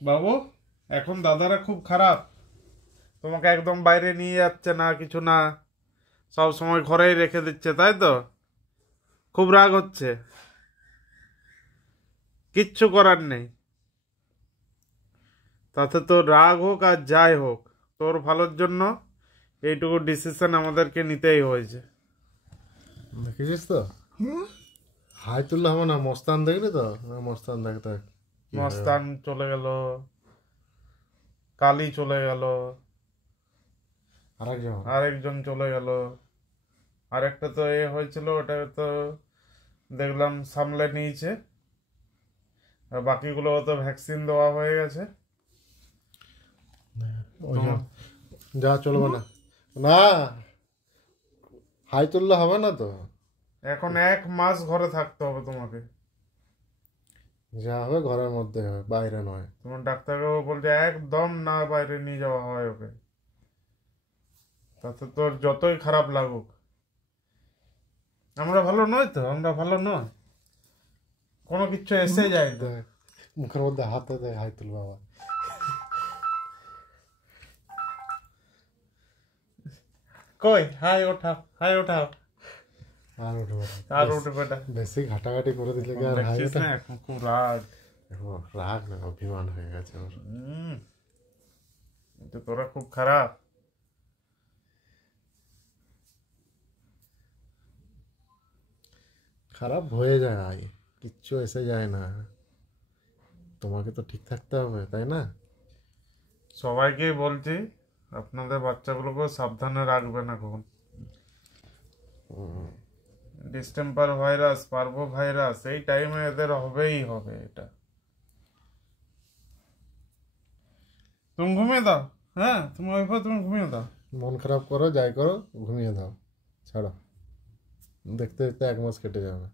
বাবু, এখন দাদারা খুব খারাপ, তোমাকে একদম বাইরে নিয়ে যাচ্ছে না, কিছু না, সব সময় ঘরেই রেখে দিচ্ছে, তাই তো? খুব রাগ হচ্ছে, কিচ্ছু করার নেই। তাতে তোর রাগ হোক আর যাই হোক, তোর ভালোর জন্য এইটুকু ডিসিশন আমাদেরকে নিতেই হয়েছে। দেখেছিস তো, হায়তুল্লাহ হবে না, মস্তান দেখলি তো? মস্তান দেখতে মস্তান চলে গেল, কালী চলে গেল, আরেকজন আরেকজন চলে গেল, আরেকটা তো এ হয়েছিল, ওটা তো দেখলাম সামলে নিয়েছে, আর বাকিগুলো তো ভ্যাকসিন দেওয়া হয়ে গেছে। ওই যা চলবে না, না হায়তুল্লাহ হবে না তো। এখন 1 মাস ঘরে থাকতে হবে তোমাকে। যা হবে ঘরের মধ্যে হবে, বাইরে নয়। তোমার ডাক্তারবাবু বলছে একদম না বাইরে নিয়ে যাওয়া হয় ওকে। তাতে তোর যতই খারাপ লাগুক, আমরা ভালো নয় তো, আমরা ভালো নয়, কোনো কিছু এসে যায় না। দেখ, মুখের মধ্যে হাতে দেয় হায়তুল বাবা। কই হাই ওঠাও, হাই ওঠাও, আর উঠবে না। আর উঠবে না। বেশি ঘাটাঘাটি করে দিলে কি আর হাই দেখছিস ওঠে? না এখন খুব রাগ। এখন রাগ না, অভিমান হয়ে গেছে ওর। কিন্তু তোরা খুব খারাপ। খারাপ হয়ে যায়, কিচ্ছু এসে যায় না। তোমাকে তো ঠিক থাকতে হবে, তাই না? সবাইকেই বলছি, আপনাদের বাচ্চাগুলোকে সাবধানে রাখবেন এখন। ডিস্টেম্পার ভাইরাস, পার্ভো ভাইরাস, এই টাইমে এদের হবেই হবে এটা। তুমি ঘুমিয়ে দাও, হ্যাঁ তুমি ওইভাবে তুমি ঘুমিয়ে দাও। মন খারাপ করো, যাই করো, ঘুমিয়ে দাও, ছাড়ো। দেখতে দেখতে 1 মাস কেটে যাবে।